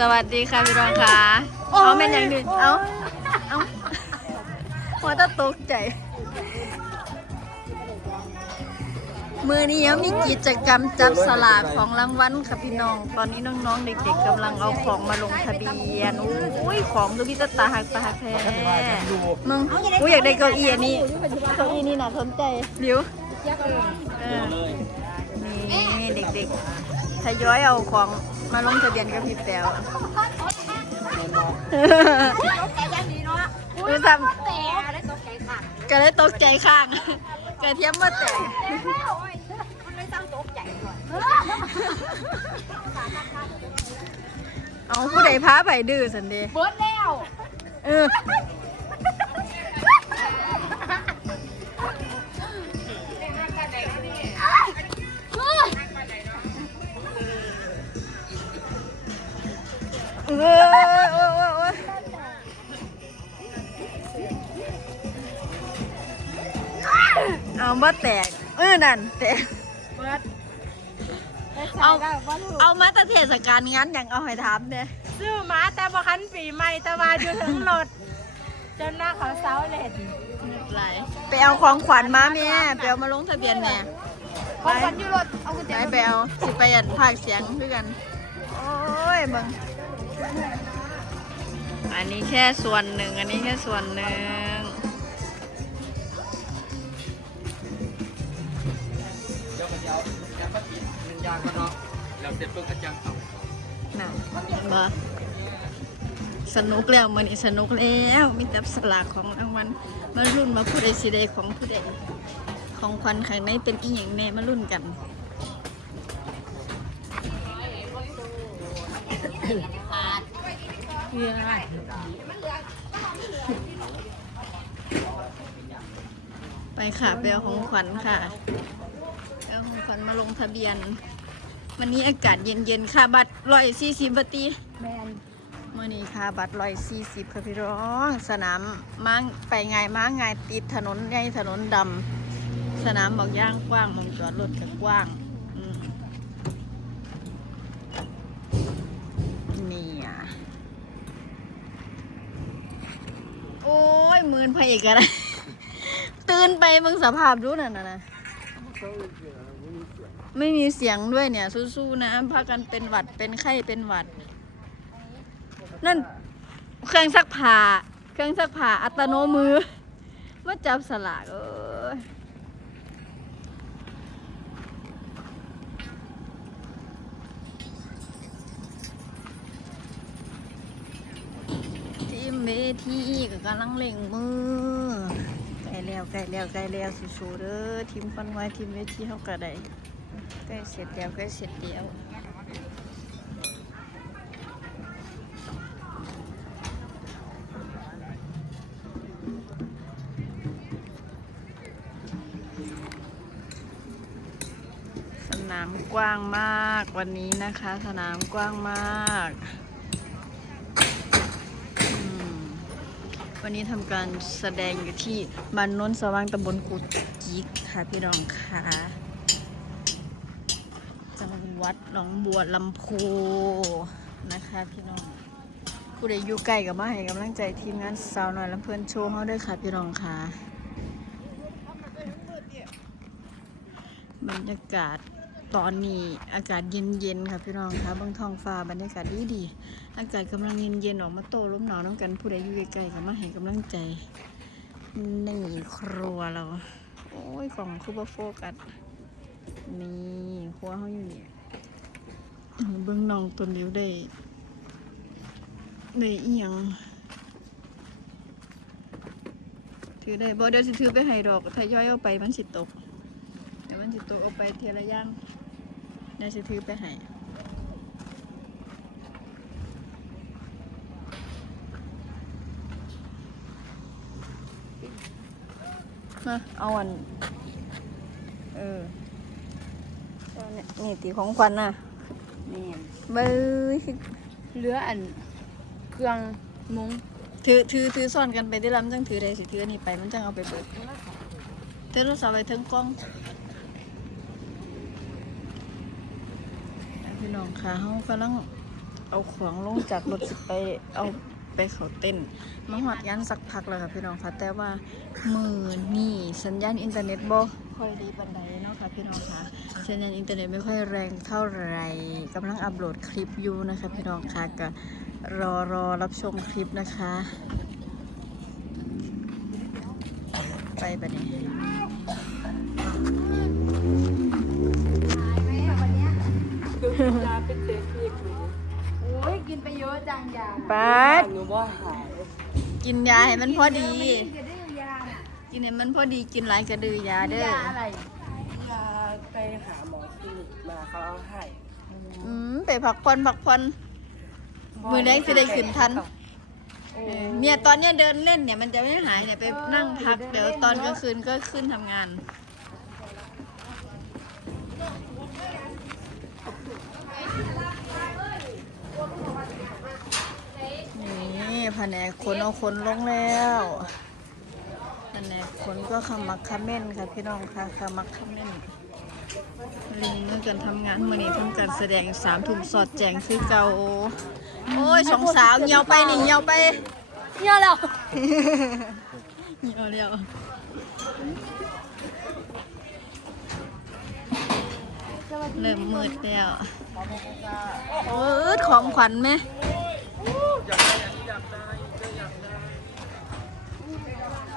สวัสดีค่ะพี่รองค่ะเอาแม่นยังดีเอาเอาหัวตะตกใจ มือนี้ยังมีกิจกรรมจับสลากของรางวัลค่ะพี่น้อง ตอนนี้น้องๆ เด็กๆกำลังเอาของมาลงทะเบียนอุ้ยของดูพี่ตาตาหักตาหักแท้มึงกูอยากได้เก้าอี้อันนี้เก้าอี้นี่น่าสนใจเดี๋ยวเออนี่เด็กๆทยอยเอาของ มาลงทะเบียนกับพี่แป๋วดูทำก็เลยตกใจข้างกระเทียมมาแตกเอาผู้ใดพาไปดื้อสันเดย์เบิดแล้วเออเอ เอามาแตก เออนั่นแตก เบิดเอาเอาเอามาแตะเทศกาลงั้นอย่างเอาให้ถามเนี่ยซื้อมาแต่บ่คันปีใหม่แต่ว่าอยู่ถึงรถจนหน้าเขาเซาเล่นไรไปเอาของขวัญมาแม่ไปเอามาลงทะเบียนแม่ของคนอยู่รถเอากุญแจไปไปเอาสิไปอันภาคเสียงด้วยกัน โอ้ยเบังอันนี้แค่ส่วนหนึ่งอันนี้แค่ส่วนหนึ่ง ดี๋ยวมันจะเอาแอปเปิ้ลปิดเงินยางก็เนาะแล้วเสร็จปุ๊บก็จังเอาน่ะมาสนุกแล้วมันสนุกแล้วมีจับสลากของรางวัลมารุ่นมาผู้ใดสิใดของผู้ใดของขวัญข้างในเป็นอีหยังแน่มารุ่นกันไปค่ะเอาของขวัญค่ะ ไปเอาของขวัญมาลงทะเบียน วันนี้อากาศเย็นๆค่ะบัตรร้อยสี่สิบบาทตีแมนเมื่อนี้ค่ะบัตรร้อยสี่สิบค่ะพี่ร้อง สนามม้างไปไงายม้างไงายติดถนนใหญ่ถนนดำสนามบอกย่างกว้างหมองจอดรถก็กว้างอืมนี่อะโอ้ยมืนพระเอกอะไรตื่นไปมึงสภาพดูน่ะนะนะ ไม่มีเสียงด้วยเนี่ย สู้ๆนะพากันเป็นหวัดเป็นไข้เป็นหวัด นั่นเครื่องซักผ้าเครื่องซักผ้าอัตโนมือมาจับสลากเอ้ยทีมเวทีก็กำลังเล่งมือใกล้แล้วใกล้แล้วใกล้แล้วสู้ๆเด้อทีมคอนไว้ทีมเวทีเขาก็ได้ ใกล้เสร็จแล้วใกล้เสร็จแล้วสนามกว้างมากวันนี้นะคะ สนามกว้างมากวันนี้ทำการแสดงอยู่ที่บ้านน้นสว่างตำบลกุดจิกค่ะพี่น้องค่ะ วัดหนองบัวลำพูนะคะพี่น้องผู้ใดอยู่ใกล้กับมาให้กำลังใจทีมงานสาวน้อยลำเพื่อนโชว์เขาด้วยค่ะพี่น้องค่ะบรรยากาศตอนนี้อากาศเย็นๆค่ะพี่น้องค่ะบางท้องฟ้าบรรยากาศดีดีๆอากาศกำลังเย็นๆออกมาโตร่มหนาวน้ำกันผู้ใดอยู่ใกล้ๆก็มาให้กำลังใจในครัวเรา โอ้ยกล่องคือบ่โฟกัสนี่ครัวเขาอยู่เนี่ย เบื้องน้องต้นริ้วได้ ได้อีหยังถือได้บ่เดี๋ยวสิถือไปให้ดอกถ้าย่อยเอาไปมันสิตกเดี๋ยวมันจะตัวเอาไปเทละย่างเดี๋ยวจะถือไปให้มาเอาอัน เออเอาเนี่ยนี่ตีของขวัญน่ะ นี่เบ้ยเหลืออันเครื่องมุ้งถือถือถือซ่อนกันไปที่ลำจังถือได้สิถืออันนี้ไปมันจังเอาไปเบิดเธอรศัพท์ไปเทิงกล้องพี่น้องค่ะเขากำลังเอาของลงจากรถสิไปเอาไปเขาเต้นมาหอดยันสักพักแล้วค่ะพี่น้องค่ะแต่ว่ามือนี่สัญญาณอินเทอร์เน็ตบ่ค่อยดีปันใดเนาะค่ะ พี่น้องค่ะสัญญาณอินเทอร์เน็ตไม่ค่อยแรงเท่าไหร่กำลังอัปโหลดคลิปอยู่นะคะพี่น้องค่ะก็รอรอรับชมคลิปนะคะ ไปบัดนี้โอ้ยกินไปเยอะจังยาปัดหนูว่าหายกินยาให้มันพอดีจะได้ยาน่ะกินให้มันพอดีกินหลายกระดือยาเด้อ ยาอะไร ยาไปหาหมอคลิ นิกมาเขาเอาให้อืมไปพักผ่อนพักผ่อนมือแรกจะได้ขึ้นทันเออเนี่ยตอนเนี้ยเดินเล่นเนี่ย มันจะไม่หายเนี่ยไปนั่งพักเดี๋ยวตอนกลางคืนก็ขึ้นทำงาน นี่แผนกขนเอาขนลงแล้วแผนกขนก็ขมักเขม้นค่ะพี่น้องค่ะขมักเขม้น ลิงเมื่อกันทำงานมื่อนี้ทำการแสดงสามถุงสอดแจงคือเก่าโอ้ยสองสาวเหี่ยวไปนี่เหี่ยวไปเยอะแล้วเหี่ยวแล้วเริ่มมืดแล้วโอ้ยของขวัญไหม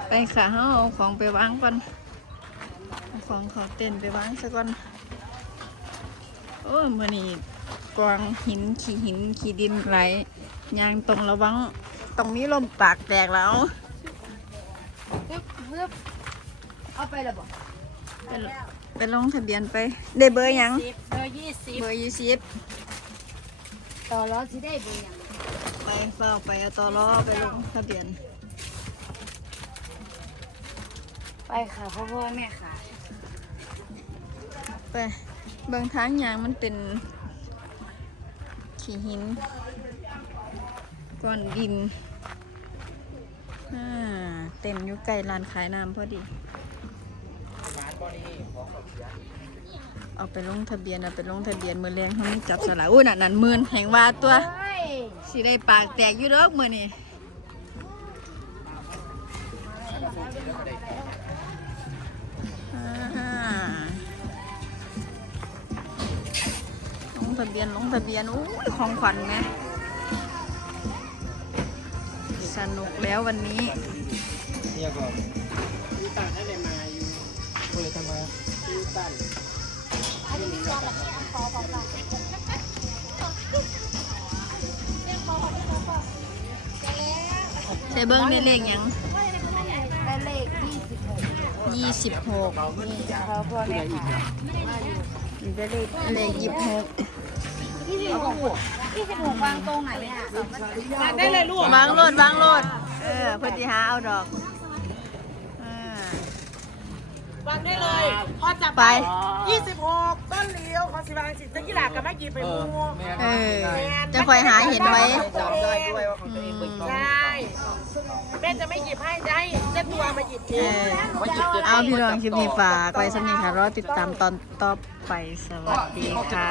ไปค่ะเฮาเอาของไปวางก่อนเอา ของเขาเต้นไปวางซะก่อน โอ้มื่อนี้กวางหินขี่หินขี่ดินไหลยางตรงระวังตรงนี้ลมปากแตกแล้วปึ๊บปึ๊บเอาไปแล้วบอกไปไปลงทะเบียนไป ได้เบอร์หยัง สิบเบอร์ยี่สิบเบอร์ยี่สิบต่อรถที่ได้เบอร์ยังไปเฝ้าไปเอาต่อล้อไปลงทะเบียน ไปค่ะพ่อพ่อแม่ค่ะ ไปเบางทางยางมันเป็นขี่หินก้อนดินเต็มอยู่ใกล้ร้านขายน้ำพอดี เอาไปลงทะเบียนเอาไปลงทะเบียนมือแรงเขาไม่จับสลากอุ้ยนั่นนั่นมื่นแห่งว่าตัวสิได้ปากแตกอยู่ดอกมือนี่ ทะเบียนลงทะเบียนอุ้ยของขวัญไหมสนุกแล้ววันนี้เนี่ยก็ยูตันให้ได้มาอยู่ก็เลยทำมายูตันใส่เบิ้งได้เลขหยังได้เลขยี่สิบหกยี่สิบหกนี่พ่อพ่อแม่ค่ะได้เลขเลขยี่สิบหก ยี่สิบหกยี่สิบหกวางตรงไหนเนี่ยได้เลยลูกวางโลดวางโลด เออเพื่อที่หาเอาดอกอ่าวางได้เลยพอจับไป26ต้นเลี้ยวขอสิบางสิตะกี้หลากกับแม่กีไปมูเออ จะคอยหาเห็นไว้จำได้ด้วยว่าของตัวเองเปิดกล้องใช่แม่จะไม่หยิบให้จะให้เจ้าตัวมาหยิบเอเองอเอาพี่น้องคลิปนี้ฝากไว้สำนีค่ะรอติดตามตอนต่อไปสวัสดีค่ะ